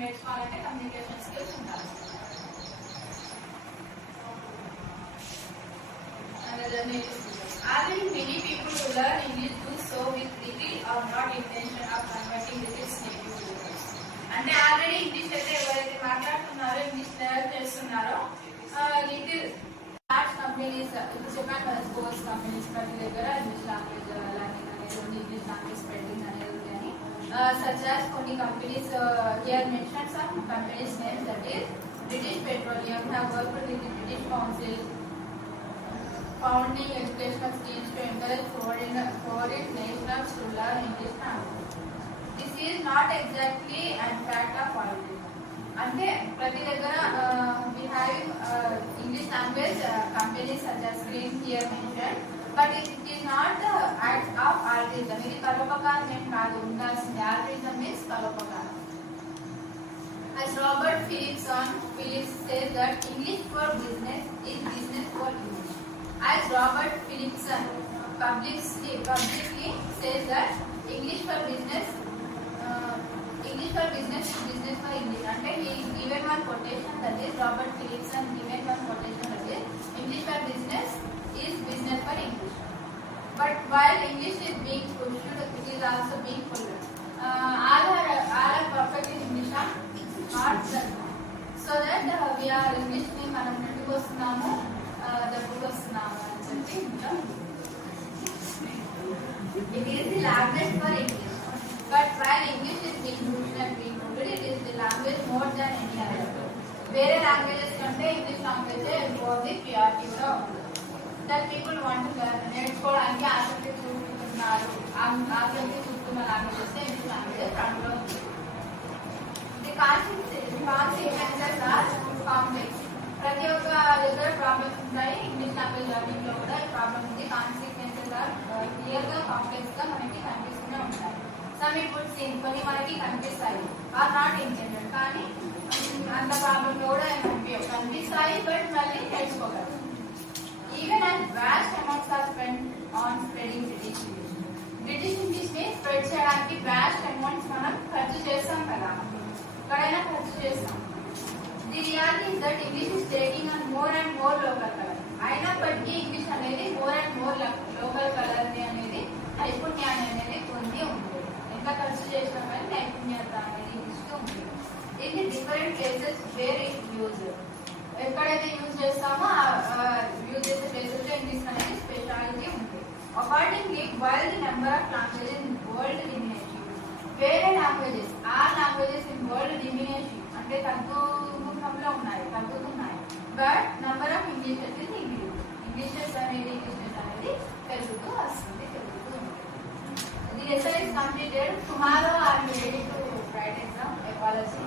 నేర్చుకోవాలంటే communication skills ఉండాలి. Already many people who learn English do so with little or not intention of converting with its native speakers. అంటే already English అయితే ఎవరైతే మాట్లాడుతున్నారో English learn చేస్తున్నారో little large companies ఇప్పుడు చెప్పాను కదా, స్పోర్ట్స్ కంపెనీస్ ప్రతి దగ్గర ఇంగ్లీష్ లాంగ్వేజ్ లర్నింగ్ అనేది ఉంది, ఇంగ్లీష్ లాంగ్వేజ్ స్ప్రెడింగ్ అనేది ఉంది అని such as కొన్ని companies here mentioned some companies names, that is British Petroleum have worked with the British Council founding educational schemes to encourage foreign nationals to learn English language. This is not exactly an fact of quality. అంటే ప్రతి దగ్గర we have English language companies such as Green here mentioned, but it is not the act of altruism. ఇది పరోపకారం ఏం కాదు, ఉండాల్సింది altruism means పరోపకారం. As Robert Phillips says that English for business is business for English. As Robert Phillipson publicly says that English for business is business for English. అంటే he given one quotation, that is Robert Phillipson given one quotation, that is English for business is business for English. But while English is being pushed, it is also being pulled. All are perfect in English, not so that we are English ni మనం నెట్టుకు వస్తున్నాము, డబ్బులు వస్తున్నాము అని చెప్పి ఇంకా it is the language for English, but while English is being used and being told, it is the language more than any other. వేరే లాంగ్వేజెస్ కంటే ఇంగ్లీష్ లాంగ్వేజ్ ఎక్కువది ప్రియారిటీ కూడా ఉంది. that people want to learn, నేర్చుకోవడానికి ఆసక్తి చూపుతున్నారు, ఆసక్తి చూపుతున్న లాంగ్వేజెస్ ఇంగ్లీష్ లాంగ్వేజ్ ఫ్రంట్లో ఉంది. the consequences are complex. ప్రతి ఒక్క దగ్గర ప్రాబ్లమ్స్ ఉంటాయి, ఇంగ్లీష్ లాంగ్వేజ్ లర్నింగ్ లో కూడా ప్రాబ్లమ్ ఉంది. కాన్సిక్వెన్సెస్ క్లియర్ గా కాంప్లెక్స్ గా మనకి కనిపిస్తూనే ఉంటాయి. సమ్ ఇట్ వుడ్ సీమ్, కొన్ని మనకి కనిపిస్తాయి, ఆర్ నాట్ ఇంటెండెడ్, కానీ అంత ప్రాబ్లం కూడా కనిపిస్తాయి, బట్ మళ్ళీ నేర్చుకోగలరు. Even and vast amounts are spend on spreading British English. British English ని స్ప్రెడ్ చేయడానికి వాస్ట్ అమౌంట్స్ మనం ఖర్చు చేస్తాం కదా, ఎక్కడైనా ఖర్చు చేస్తాం. The reality is that English is taking on more and more local color. అయినప్పటికీ ఇంగ్లీష్ అనేది more and more local color అనేది నైపుణ్యాన్ని అనేది పొంది ఉంటుంది. ఎంత ఖర్చు చేసినా కానీ నైపుణ్యత అనేది ఇంగ్లీష్లో ఉంటుంది. ఇది different places where it use, ఎక్కడైతే యూజ్ చేస్తామో యూజ్ చేసే ప్లేసెస్ లో ఇంగ్లీష్ అనేది స్పెషాలిటీ ఉంటుంది. Accordingly while the number of languages in world diminishing, వేరే లాంగ్వేజెస్ ఇన్ వరల్డ్ డిమినిషింగ్ అంటే తగ్గుముఖంలో ఉన్నాయి, తగ్గుతున్నాయి. బట్ నంబర్ ఆఫ్ ఇంగ్లీషెస్ ఇంగ్లీషెస్ అనేది పెరుగుతూ వస్తుంది, పెరుగుతూ ఉంటుంది. The essay is completed. Tomorrow I am ready to write exam. Apology.